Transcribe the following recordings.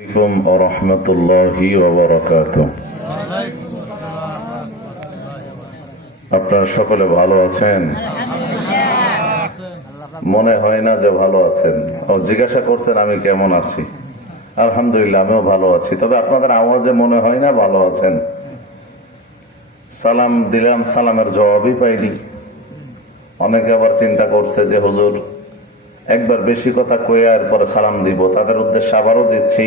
আলাইকুম ওয়া রাহমাতুল্লাহি ওয়া বারাকাতুহু। আপনারা সকলে ভালো আছেন? মনে হয় না যে ভালো আছেন। জিজ্ঞাসা করছেন আমি কেমন আছি। আলহামদুলিল্লাহ আমিও ভালো আছি, তবে আপনাদের আওয়াজে মনে হয় না ভালো আছেন। সালাম দিলাম, সালামের জবাবই পাইনি। অনেকে আবার চিন্তা করছে যে হুজুর একবার বেশি কথা কয়ে আর পরে সালাম দিব, তাদের উদ্দেশ্যে আবারও দিচ্ছি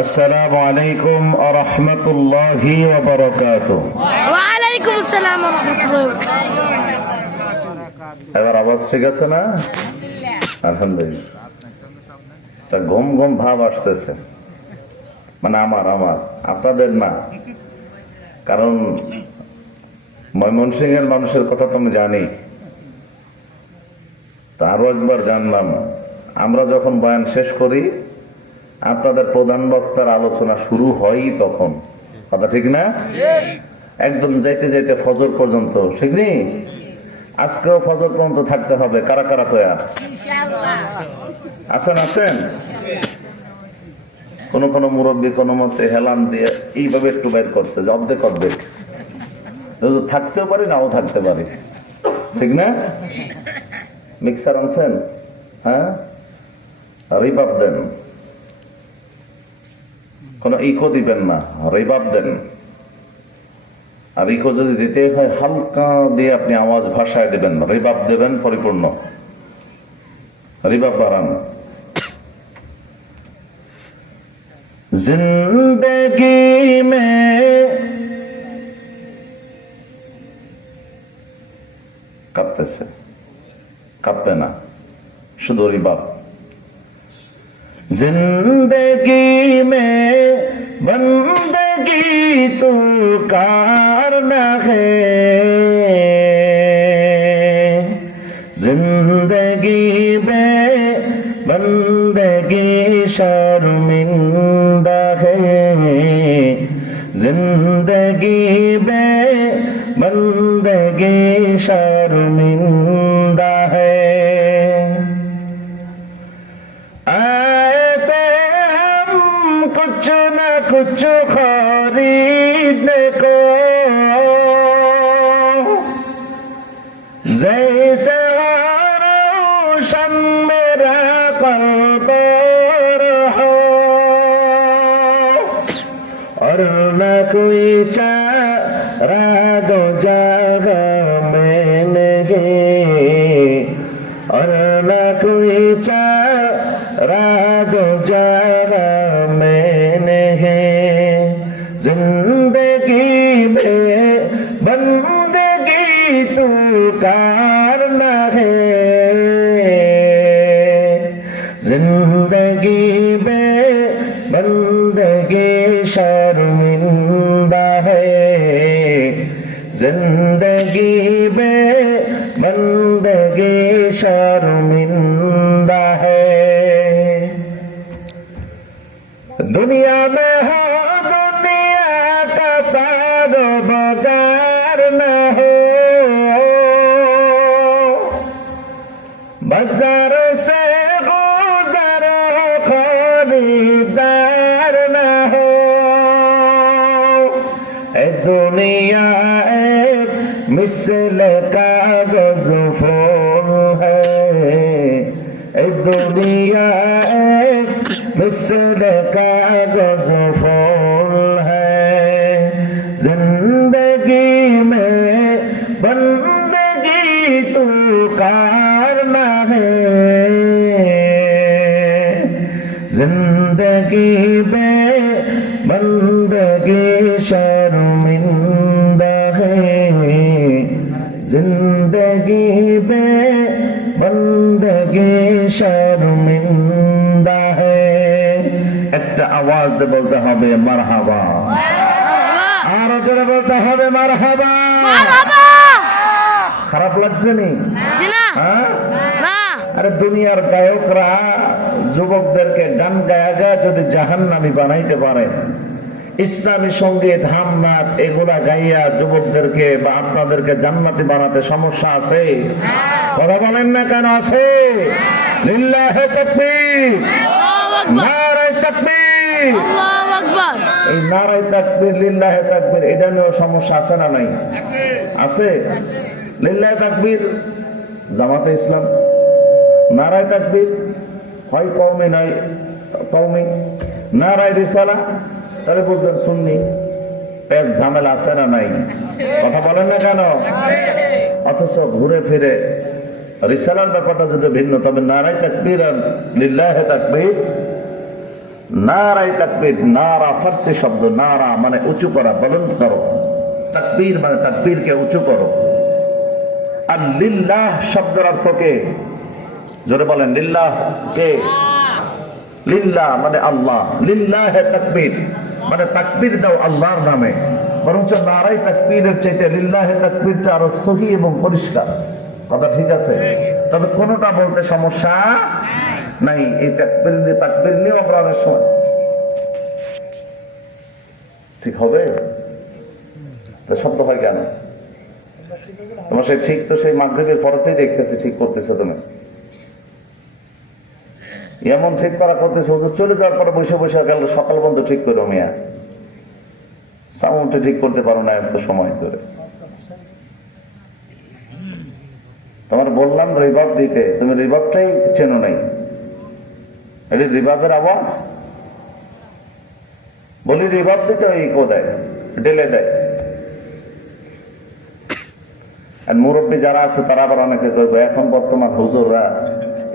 আসসালামু আলাইকুম ওয়া রাহমাতুল্লাহি ওয়া বারাকাতুহু। ওয়া আলাইকুম আসসালাম ওয়া রাহমাতুল্লাহি ওয়া বারাকাতুহু। এবার আওয়াজ ঠিক আছে না? আলহামদুলিল্লাহ। একটা ঘুম ঘুম ভাব আসতেছে, মানে আমার আপনাদের না, কারণ ময়মনসিংহের মানুষের কথা তো আমি জানি। তা আরো একবার জানলাম, আমরা যখন বয়ান শেষ করি আপনাদের প্রধান বক্তার আলোচনা শুরু হয় তখন, কথা ঠিক না? একদম যাইতে যাইতে ফজর পর্যন্ত, ঠিক নেই? আজকেও ফজর পর্যন্ত থাকতে হবে। কারা কারা তৈরি আছেন? কোন কোন মুরব্বী কোন মতে হেলান দিয়ে এইভাবে একটু বের করছে যে অর্ধেক থাকতেও পারি, নাও থাকতে পারি, ঠিক না? মিক্সার আনছেন? হ্যাঁ, রিবাব দেন, কোন ইকো দিবেন না, রিবাব দেন। আর ইকো যদি দিতে হয় হালকা দিয়ে আপনি আওয়াজ ভাষায় দেবেন, রিবাব দেবেন পরিপূর্ণ, রিবাব বাড়ান। জিন্দগি মে কাঁপতেছে, কাঁপবে না, শুধু রিবাব। जिंदगी में बंदगी तू करना है, जिंदगी में बंदगी शर्मिंदा है, जिंदगी में बंदगी शर्मिंदा है। कुछ न कुछ खरीदने को जैसे रोशन मेरा कल्ब हो, और न कोई चारा दो जगह मैंने गे, और न कोई चारा दो जगह मैंने है, जिंदगी में बंदगी तू करना है, जिंदगी में बंदगी शर्मिंदा है, जिंदगी में बंदगी शर्मिंदा है। दुनिया में हो दुनिया का कारोबार न हो, बाजार से गुजर खरीदार न हो, ए दुनिया एक मिसल कागज फूल है, ए दुनिया एक मिसल कागज फूल है, जिंदगी में बंदगी तू करना है, जिंदगी में बंदगी शर्मिंदा है, जिंदगी में बंदगी शर्मिंदा है। একটা আওয়াজ দিয়ে বলতে হবে মারহাবা, আর জোরে বলতে হবে মারহাবা। খারাপ লাগছে নি? হ্যাঁ, আরে দুনিয়ার গায়করা যুবকদেরকে গান গায়া গায়া যদি জাহান্নামী বানাইতে পারে, ইসলামী সঙ্গীত হামনাথ এগুলা গাইয়া যুবকদেরকে বা আপনাদেরকে জান্নাতি বানাতে সমস্যা আছে? কথা বলেন না কেন? আছে। লিল্লাহে তাকবীর, নারায়ে তাকবীর। আল্লাহু আকবার। এই নারায়ে তাকবীর লিল্লাহে তাকবীর এটা নিয়েও সমস্যা আছে না নাই? আছে। লিল্লাহে তাকবীর জামাতে ইসলাম, নারায়ে তাকবীর হয় কওমি নয় কওমি, নারায়ে রিসালা তাহলে বুঝলেন সুন্নি। পেশ ঝামেলা আছে না নাই? কথা বলেন না কেন? অথচ ঘুরে ফিরে রিসালার ব্যাপারটা যদি ভিন্ন, তবে নারায়ে তাকবীর আর লিল্লাহে তাকবীর, নারায়ে তাকবীর, নারা ফার্সি শব্দ, নারা মানে উঁচু করা, বুলন্দ করো, তাকবীর মানে তাকবীরকে উঁচু করো। আর লিল্লাহ শব্দের অর্থ কে? জোরে বলেন, লিল্লাহ কে? লিল্লাহ মানে আল্লাহ, লিল্লাহে তাকবীর মানে তাকবীর দাও আল্লাহর নামে। বরঞ্চ নারায়ে তাকবীরের চাইতে লিল্লাহে তাকবীরটা আরো সহি এবং পরিষ্কার। কথা ঠিক আছে? তবে কোনটা বলতে সমস্যা নাই। এই তাকবীর নিয়েও আমরা অনেক সময় ঠিক হবে শব্দ হয় কেন? তোমার সেই ঠিক তো সেই মাগরিবের পরেতেই দেখতেছি ঠিক করতেছো তুমি, এমন ঠিক করা করতেছে হুজুর চলে যাওয়ার পরে বসে বসে গেল সকাল বন্ধ ঠিক করো মিয়া, সাউন্ডটা ঠিক করতে পারো না এত সময় ধরে। তোমার বললাম রিভাব দিতে, তুমি রিভাবটাই চেনো নাই। এটা রিভাবের আওয়াজ, বলি রিভাব দিতে ওই কোথায় ঢেলে দেয়। আর মুরব্বী যারা আছে তারা আবার অনেকে কইব এখন বর্তমান হুজুররা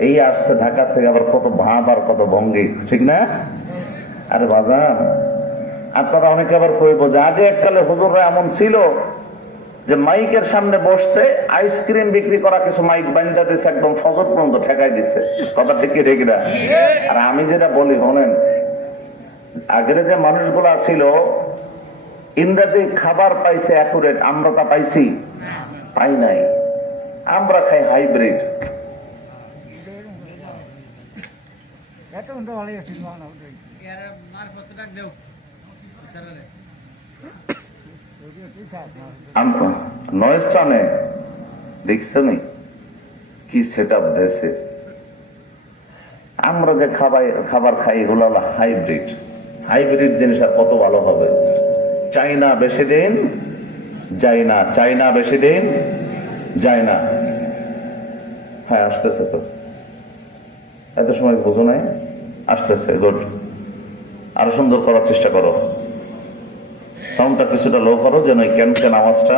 এই আসছে ঢাকা থেকে, আবার কত ভাব আর কত ভঙ্গি, ঠিক না? আরে বাজান, আপনারা অনেকে আবার কইব যে আগে এককালে হুজুররা এমন ছিল যে মাইকের সামনে বসছে, আইসক্রিম বিক্রি করা কিছু মাইক বান্ধা দিচ্ছে, একদম ফজর পর্যন্ত ঠেকাই দিচ্ছে। কথা ঠিক কি ঠিক না? আর আমি যেটা বলি শোনেন, আগের যে মানুষগুলা ছিল ইংরেজি খাবার পাইছে অ্যাকুরেট, আমরা তা পাইছি? পাই নাই। আমরা খাই হাইব্রিড। নয়েজ টানে দেখছো নি কি সেট আপ দিয়েছে। আমরা যে খাবার খাই এগুলো হলো হাইব্রিড। হাইব্রিড জিনিস আর কত ভালো হবে? চাইনা বেশি দিন যায় না, চাইনা বেশি দিন যায় না। হ্যাঁ আসতেছে তো, এত সময় বুঝো নাই, আসতেছে। গুড, আরো সুন্দর করার চেষ্টা করো, সাউন্ডটা কিছুটা লো করো যেন এই ক্যান আওয়াজটা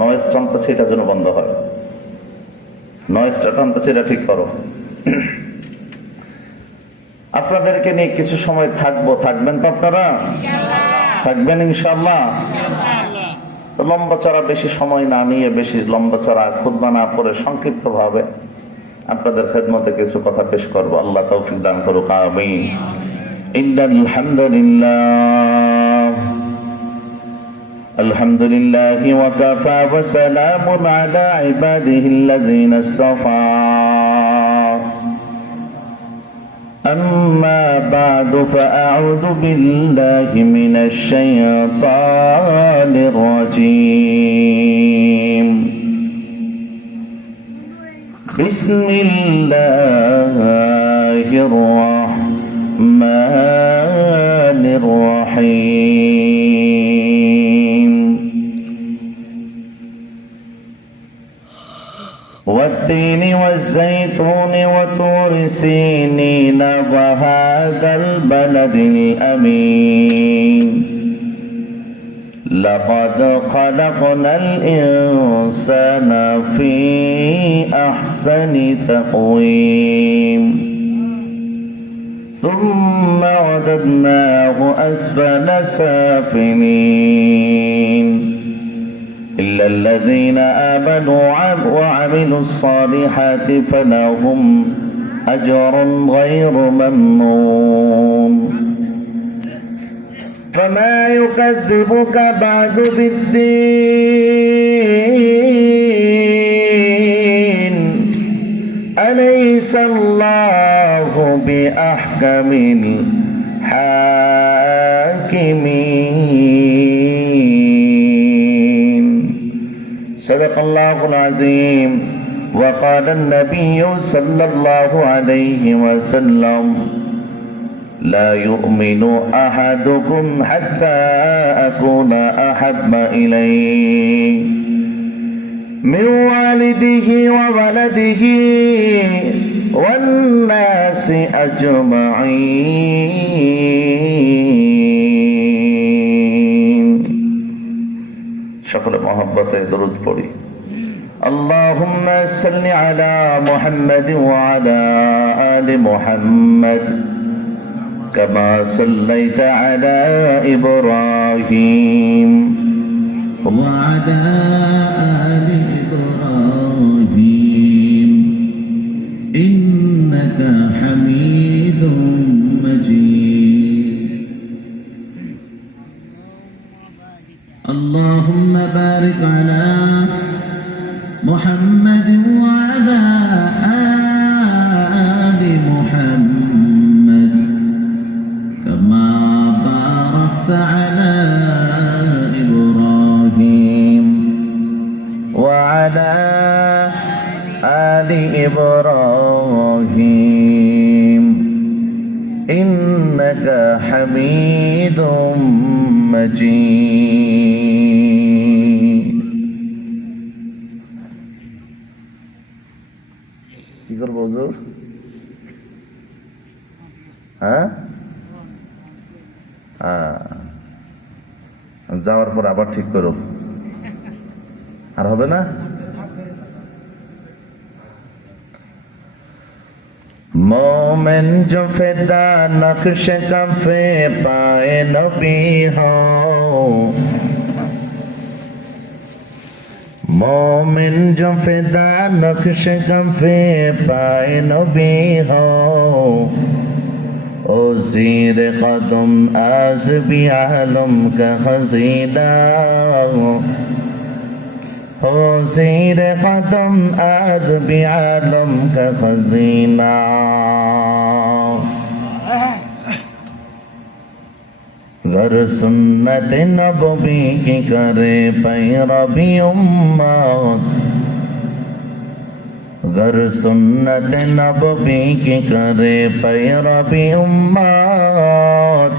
নয়েজ টানতেছে এটা যেন বন্ধ হয়। নয়েজটা টানতেছে এটা ঠিক করো। আপনাদেরকে নিয়ে কিছু সময় থাকবো, থাকবেন তো আপনারা? থাকবেন ইনশাআল্লাহ। লম্বা চড়া বেশি সময় না নিয়ে, বেশি লম্বা চড়া খুতবা না পড়ে সংক্ষিপ্ত ভাবে আপনাদের খেদমতে কিছু কথা পেশ করবো। আল্লাহ তৌফিক দান করুক, আমিন। ইন্নাল হামদুলিল্লাহ, আলহামদুলিল্লাহি ওয়া কাফা ওয়া সালামুন আলা ইবাদিহিল্লাযীনা ইসতাফা। أما بعد فأعوذ بالله من الشيطان الرجيم. بسم الله الرحمن الرحيم. والتين والزيتون وطور سينين وهذا البلد الأمين. لقد خلقنا الإنسان في أحسن تقويم ثم رددناه أسفل سافلين إلا الذين آمنوا وعملوا الصالحات فلهم أجر غير ممنون. فما يكذبك بعد بالدين أليس الله بأحكم الحاكمين. صدق الله العظيم. وقال النبي صلى الله عليه وسلم لا يؤمن أحدكم حتى أكون أحب إليه من والده وولده والناس أجمعين. সকলে মহব্বতে দরুদ পড়ি। اللهم صل على محمد وعلى آل محمد كما صليت على إبراهيم وعلى آل إبراهيم إنك حميد مجيد. اللهم بارك على محمد وعلى آل محمد كما باركت على إبراهيم وعلى آل إبراهيم إنك حميد مجيد. কি করবো হুজুর? হ্যাঁ, যাওয়ার পর আবার ঠিক করো, আর হবে না। मोमिन जो फिदा नक्श कफे पाए नबी हो, मोमिन जो फिदा नक्श कफे पाए नबी हो, ओ ज़ीर कदम आज भी आलम का खज़ीना हो, ज़ीर कदम आज भी आलम का खज़ीना। गर सुन्नत नबवी की करे पैरवी उम्मत, गर सुन्नत नबवी की करे पैरवी उम्मत,